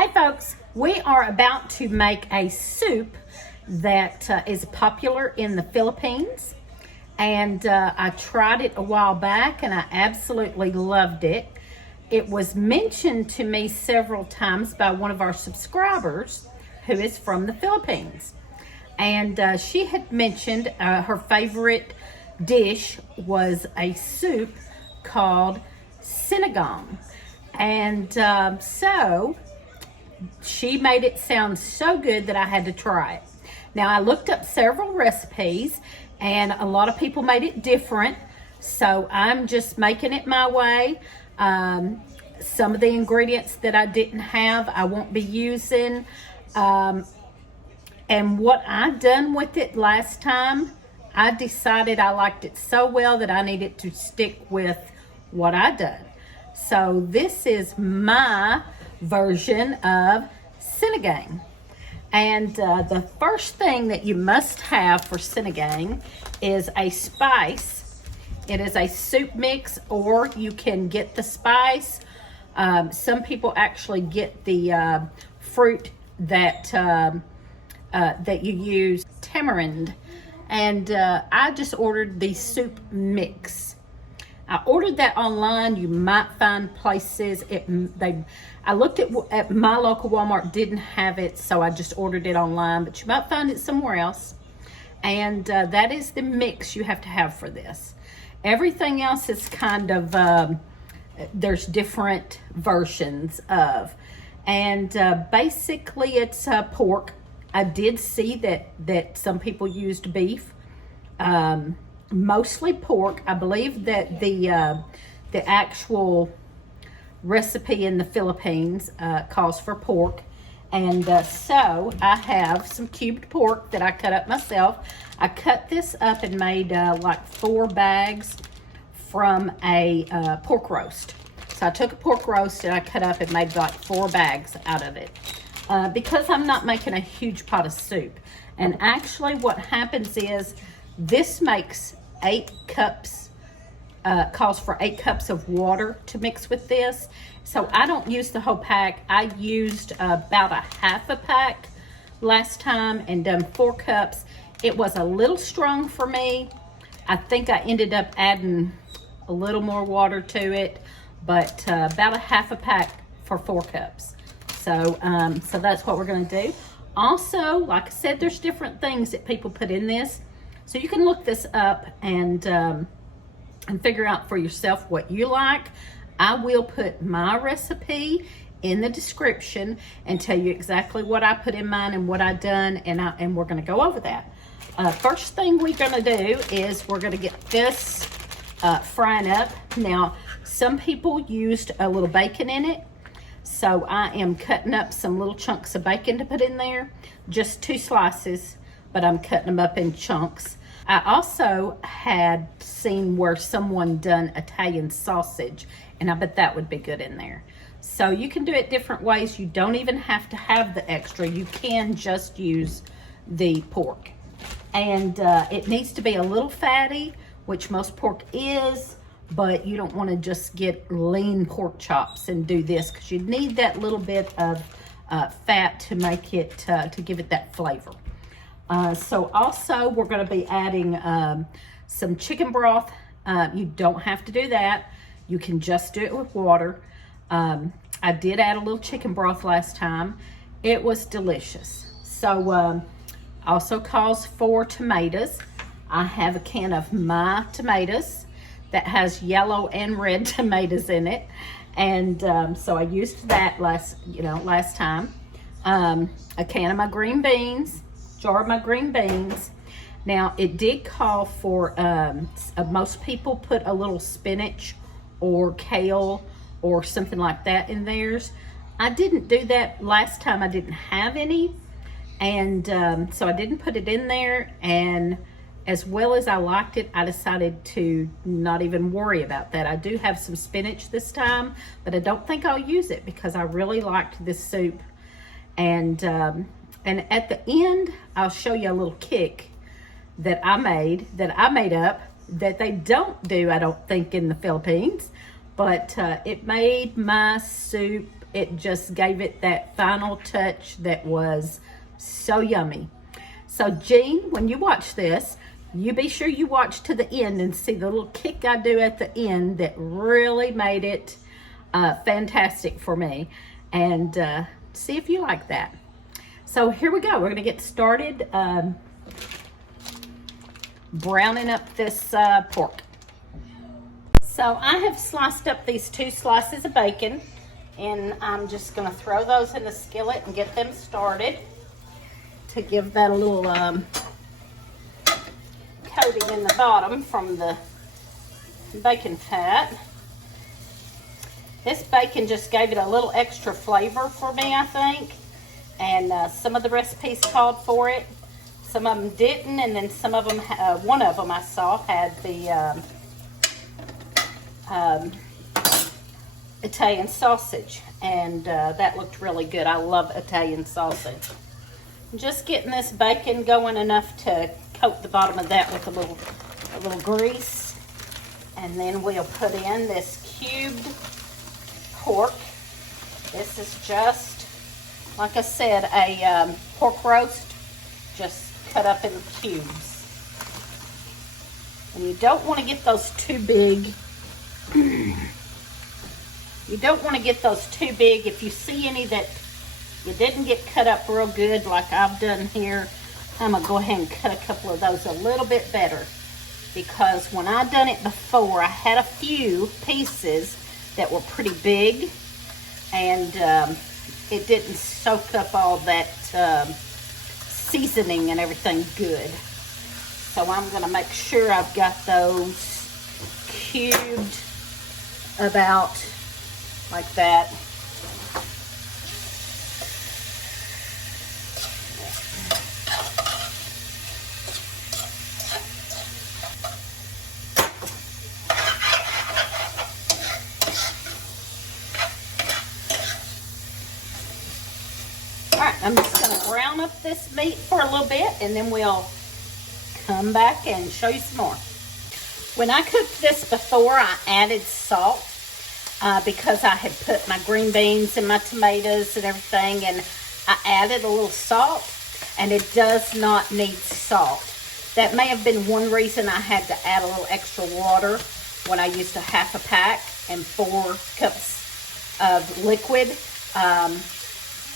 Hi folks, we are about to make a soup that is popular in the Philippines, and I tried it a while back and I absolutely loved it. It was mentioned to me several times by one of our subscribers who is from the Philippines, and she had mentioned her favorite dish was a soup called Sinigang, and so she made it sound so good that I had to try it. Now, I looked up several recipes and a lot of people made it different, so I'm just making it my way. Some of the ingredients that I didn't have, I won't be using. And what I done with it last time, I decided I liked it so well that I needed to stick with what I done. So this is my version of Sinigang. And the first thing that you must have for Sinigang is a spice. It is a soup mix, or you can get the spice. Some people actually get the fruit that that you use, Tamarind. And I just ordered the soup mix. I ordered that online. You might find places, I looked at my local Walmart, didn't have it, so I just ordered it online, but you might find it somewhere else. And that is the mix you have to have for this. Everything else is kind of, there's different versions of. And basically it's pork. I did see that some people used beef. Mostly pork. I believe that the actual recipe in the Philippines calls for pork, and so I have some cubed pork that I cut up myself. I cut this up and made like 4 bags from a pork roast. So I took a pork roast and I cut up and made like 4 bags out of it because I'm not making a huge pot of soup. And actually what happens is this makes 8 cups, calls for 8 cups of water to mix with this. So I don't use the whole pack. I used about a half a pack last time and done 4 cups. It was a little strong for me. I think I ended up adding a little more water to it, but about a half a pack for 4 cups. So, so that's what we're gonna do. Also, like I said, there's different things that people put in this. So you can look this up and figure out for yourself what you like. I will put my recipe in the description and tell you exactly what I put in mine and what I've done, and we're gonna go over that. First thing we're gonna do is we're gonna get this frying up. Now, some people used a little bacon in it, so I am cutting up some little chunks of bacon to put in there, just 2 slices, but I'm cutting them up in chunks. I also had seen where someone done Italian sausage, and I bet that would be good in there. So you can do it different ways. You don't even have to have the extra. You can just use the pork. And it needs to be a little fatty, which most pork is, but you don't want to just get lean pork chops and do this, because you need that little bit of fat to make it, to give it that flavor. So also we're going to be adding some chicken broth. You don't have to do that. You can just do it with water. I did add a little chicken broth last time. It was delicious. So also calls for tomatoes. I have a can of my tomatoes that has yellow and red tomatoes in it. And so I used that last time. A can of my green beans. Jar of my green beans. Now, it did call for, most people put a little spinach or kale or something like that in theirs. I didn't do that last time. I didn't have any, and so I didn't put it in there. And as well as I liked it, I decided to not even worry about that. I do have some spinach this time, but I don't think I'll use it because I really liked this soup. And at the end, I'll show you a little kick that I made up, that they don't do, I don't think, in the Philippines. But it made my soup It just gave it that final touch that was so yummy. So Jean, when you watch this, you be sure you watch to the end and see the little kick I do at the end that really made it fantastic for me. And see if you like that. So here we go. We're gonna get started browning up this pork. So I have sliced up these 2 slices of bacon, and I'm just gonna throw those in the skillet and get them started to give that a little coating in the bottom from the bacon fat. This bacon just gave it a little extra flavor for me, I think. And some of the recipes called for it. Some of them didn't, and then some of them, one of them I saw had the Italian sausage, and that looked really good. I love Italian sausage. Just getting this bacon going enough to coat the bottom of that with a little grease, and then we'll put in this cubed pork. This is just, like I said, a pork roast, just cut up in cubes. And you don't want to get those too big. You don't want to get those too big. If you see any that you didn't get cut up real good like I've done here, I'm going to go ahead and cut a couple of those a little bit better. Because when I done it before, I had a few pieces that were pretty big, and it didn't soak up all that seasoning and everything good. So I'm going to make sure I've got those cubed about like that. Alright, I'm just going to brown up this meat for a little bit, and then we'll come back and show you some more. When I cooked this before, I added salt because I had put my green beans and my tomatoes and everything, and I added a little salt, and it does not need salt. That may have been one reason I had to add a little extra water when I used a half a pack and 4 cups of liquid.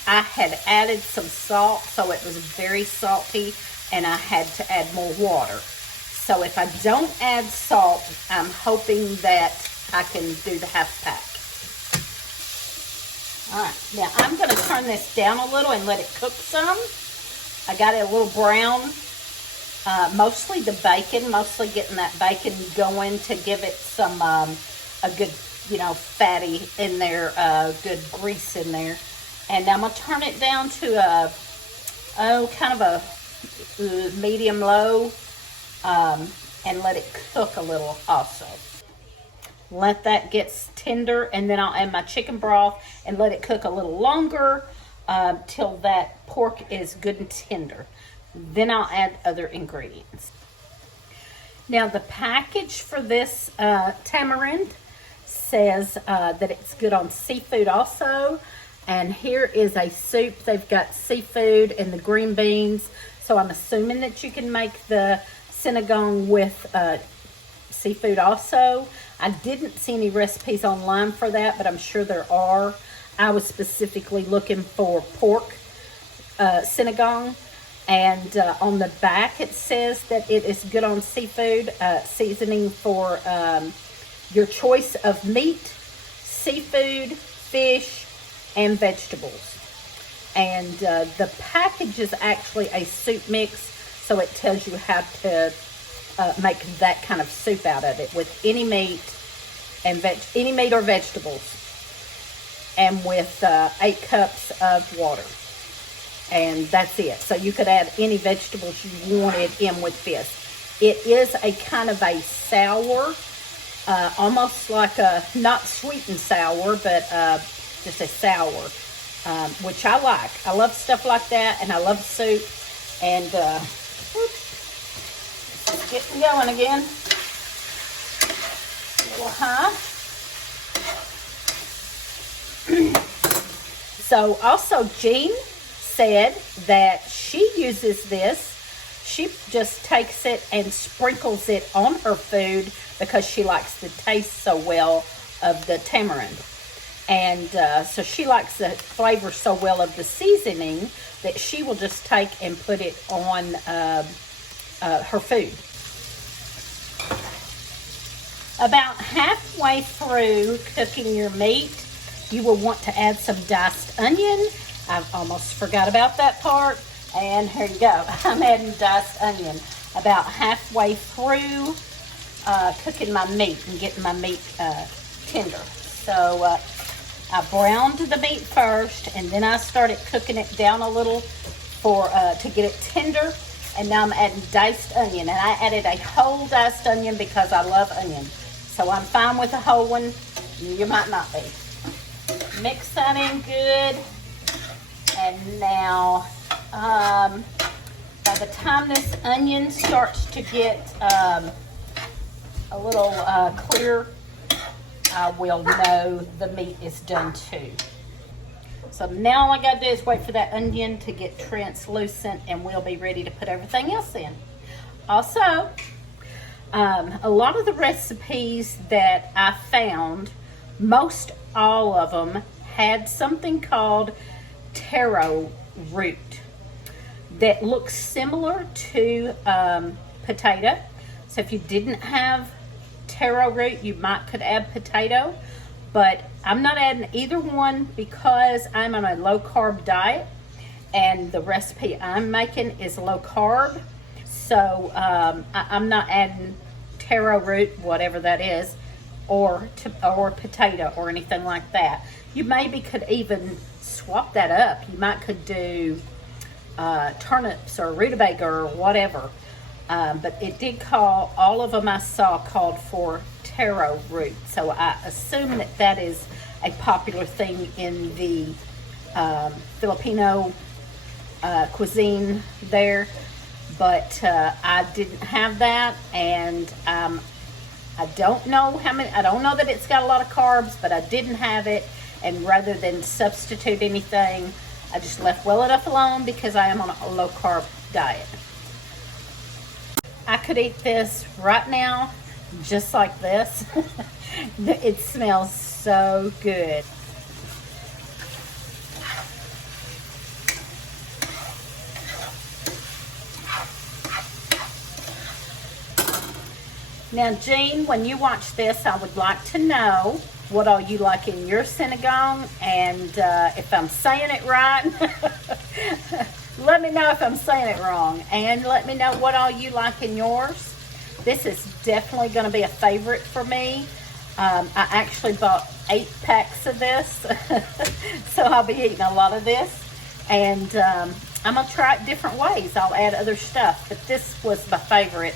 I had added some salt, so it was very salty, and I had to add more water. So if I don't add salt, I'm hoping that I can do the half pack. All right, now I'm going to turn this down a little and let it cook some. I got it a little brown, mostly the bacon, mostly getting that bacon going to give it some, a good, fatty in there, good grease in there. And I'm going to turn it down to kind of a medium low, and let it cook a little also. Let that get tender, and then I'll add my chicken broth and let it cook a little longer till that pork is good and tender. Then I'll add other ingredients. Now the package for this tamarind says that it's good on seafood also. And here is a soup. They've got seafood and the green beans. So I'm assuming that you can make the sinigang with seafood also. I didn't see any recipes online for that, but I'm sure there are. I was specifically looking for pork sinigang. And on the back it says that it is good on seafood, seasoning for your choice of meat, seafood, fish, and vegetables. And the package is actually a soup mix, so it tells you how to make that kind of soup out of it with any meat and any meat or vegetables, and with 8 cups of water, and that's it. So you could add any vegetables you wanted in with this. It is a kind of a sour, almost like a not sweet and sour, but just a sour, which I like. I love stuff like that, and I love soup. And it's getting going again. A little high. So also Jean said that she uses this. She just takes it and sprinkles it on her food because she likes the taste so well of the tamarind. And so she likes the flavor so well of the seasoning that she will just take and put it on her food. About halfway through cooking your meat, you will want to add some diced onion. I almost forgot about that part. And here you go. I'm adding diced onion about halfway through cooking my meat and getting my meat tender. So I browned the meat first, and then I started cooking it down a little to get it tender. And now I'm adding diced onion, and I added a whole diced onion because I love onion. So I'm fine with a whole one. You might not be. Mix that in good, and now by the time this onion starts to get a little clear, I will know the meat is done too. So now all I gotta do is wait for that onion to get translucent, and we'll be ready to put everything else in. Also, a lot of the recipes that I found, most all of them had something called taro root that looks similar to potato. So if you didn't have taro root, you could add potato, but I'm not adding either one because I'm on a low carb diet, and the recipe I'm making is low carb. So I'm not adding taro root, whatever that is, or potato or anything like that. You maybe could even swap that up. You might could do turnips or rutabaga or whatever. But it did call, all of them I saw called for taro root. So I assume that that is a popular thing in the Filipino cuisine there. But I didn't have that, and I don't know how many, I don't know that it's got a lot of carbs, but I didn't have it, and rather than substitute anything, I just left well enough alone because I am on a low carb diet. I could eat this right now, just like this. It smells so good. Now, Jean, when you watch this, I would like to know what all you like in your sinigang, and if I'm saying it right, let me know if I'm saying it wrong, and let me know what all you like in yours. This is definitely going to be a favorite for me. I actually bought 8 packs of this, so I'll be eating a lot of this, and I'm going to try it different ways. I'll add other stuff, but this was my favorite.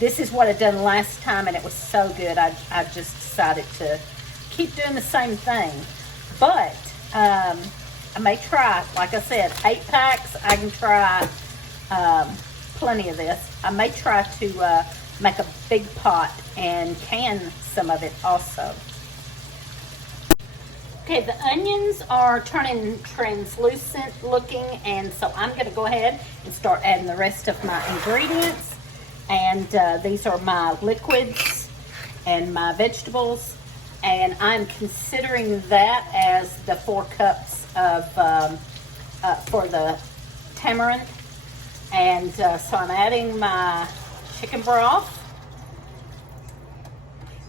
This is what I done last time, and it was so good. I just decided to keep doing the same thing. But I may try, like I said, 8 packs. I can try plenty of this. I may try to make a big pot and can some of it also. Okay, the onions are turning translucent looking, and so I'm going to go ahead and start adding the rest of my ingredients. And these are my liquids and my vegetables, and I'm considering that as the 4 cups of for the tamarind. And so I'm adding my chicken broth.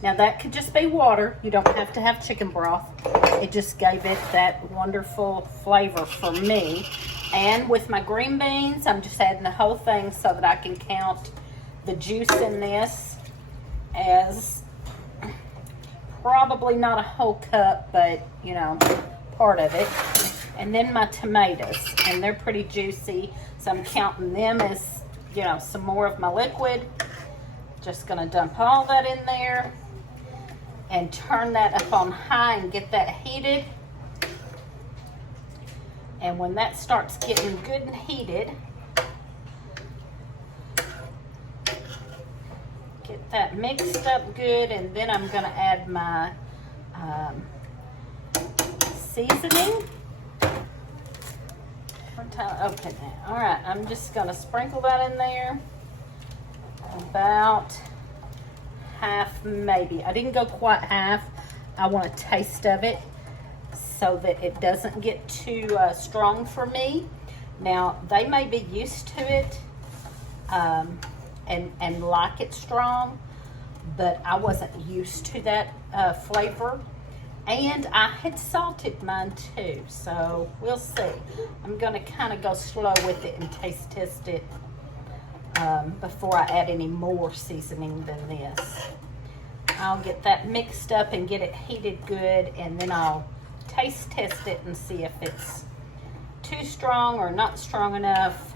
Now that could just be water. You don't have to have chicken broth. It just gave it that wonderful flavor for me. And with my green beans, I'm just adding the whole thing so that I can count the juice in this as probably not a whole cup, but you know, part of it. And then my tomatoes, and they're pretty juicy, so I'm counting them as, you know, some more of my liquid. Just gonna dump all that in there and turn that up on high and get that heated. And when that starts getting good and heated, get that mixed up good, and then I'm going to add my seasoning. Okay, now, all right, I'm just gonna sprinkle that in there. About half, maybe. I didn't go quite half. I want a taste of it so that it doesn't get too strong for me. Now, they may be used to it and like it strong, but I wasn't used to that flavor. And I had salted mine too, so we'll see. I'm gonna kind of go slow with it and taste test it before I add any more seasoning than this. I'll get that mixed up and get it heated good, and then I'll taste test it and see if it's too strong or not strong enough.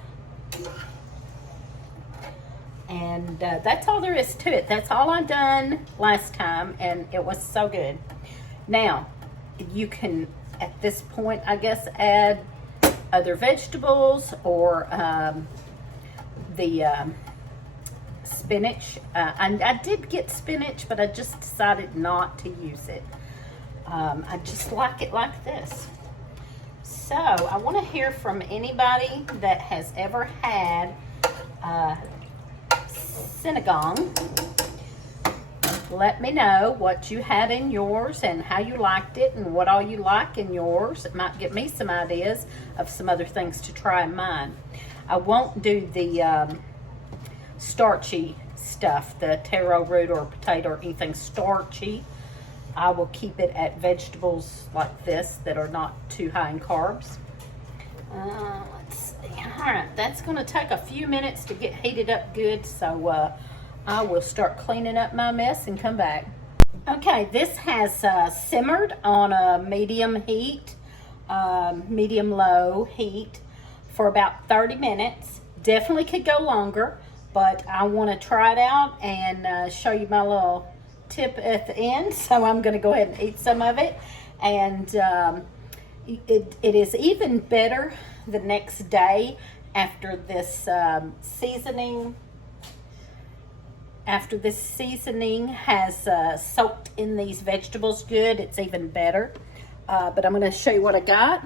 And that's all there is to it. That's all I done last time, and it was so good. Now, you can, at this point, I guess, add other vegetables or the spinach. I did get spinach, but I just decided not to use it. I just like it like this. So, I want to hear from anybody that has ever had Sinigang. Let me know what you had in yours and how you liked it and what all you like in yours. It might give me some ideas of some other things to try in mine. I won't do the starchy stuff, the taro root or potato or anything starchy. I will keep it at vegetables like this that are not too high in carbs. Let's see. All right, that's going to take a few minutes to get heated up good, so I will start cleaning up my mess and come back. Okay, this has simmered on a medium heat, medium-low heat for about 30 minutes. Definitely could go longer, but I want to try it out and show you my little tip at the end. So I'm going to go ahead and eat some of it. And it is even better the next day after this seasoning. After this seasoning has soaked in these vegetables good, it's even better. But I'm going to show you what I got.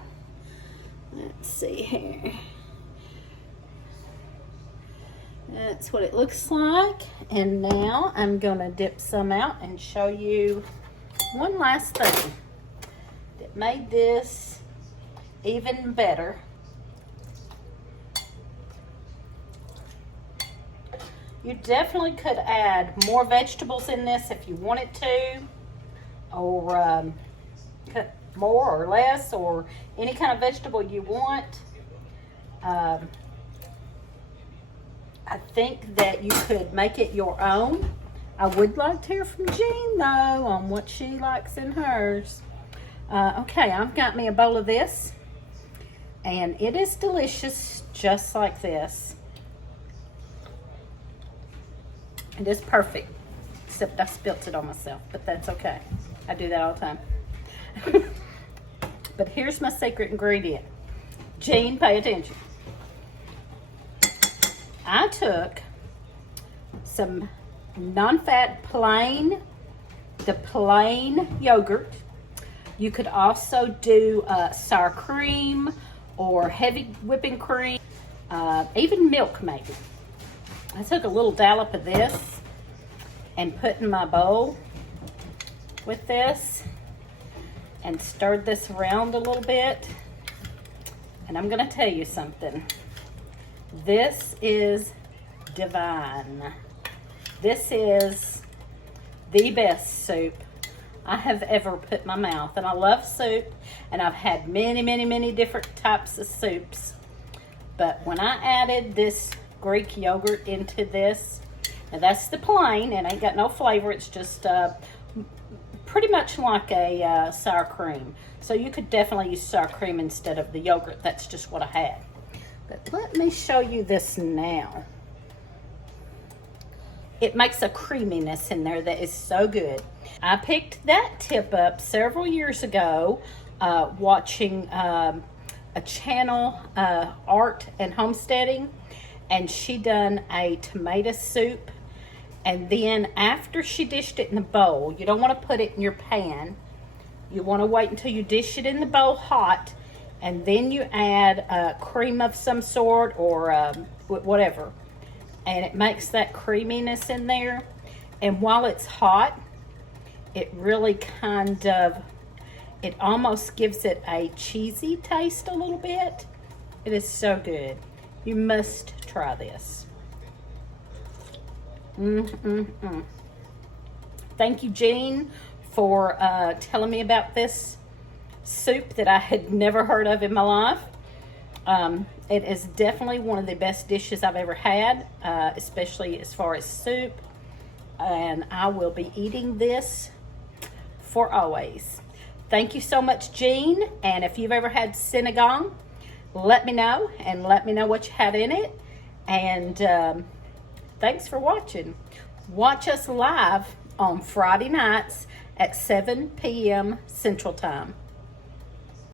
Let's see here. That's what it looks like. And now I'm going to dip some out and show you one last thing that made this even better. You definitely could add more vegetables in this if you wanted to, or cut more or less, or any kind of vegetable you want. I think that you could make it your own. I would like to hear from Jean, though, on what she likes in hers. Okay, I've got me a bowl of this, and it is delicious just like this. It is perfect, except I spilt it on myself, but that's okay. I do that all the time. But here's my secret ingredient. Jean, pay attention. I took some non-fat the plain yogurt. You could also do sour cream or heavy whipping cream, even milk maybe. I took a little dollop of this and put in my bowl with this and stirred this around a little bit. And I'm going to tell you something. This is divine. This is the best soup I have ever put in my mouth. And I love soup, and I've had many, many, many different types of soups. But when I added this Greek yogurt into this, now that's the plain, and ain't got no flavor. It's just pretty much like a sour cream. So you could definitely use sour cream instead of the yogurt. That's just what I had. But let me show you this now. It makes a creaminess in there that is so good. I picked that tip up several years ago watching a channel, Art and Homesteading, and she done a tomato soup. And then after she dished it in the bowl, you don't want to put it in your pan. You want to wait until you dish it in the bowl hot, and then you add cream of some sort or whatever, and it makes that creaminess in there. And while it's hot, it really kind of, it almost gives it a cheesy taste a little bit. It is so good. You must try this. Thank you, Jean, for telling me about this soup that I had never heard of in my life. It is definitely one of the best dishes I've ever had, especially as far as soup. And I will be eating this for always. Thank you so much, Jean. And if you've ever had sinigang, let me know, and let me know what you had in it. And thanks for watching. Watch us live on Friday nights at 7 p.m. Central Time.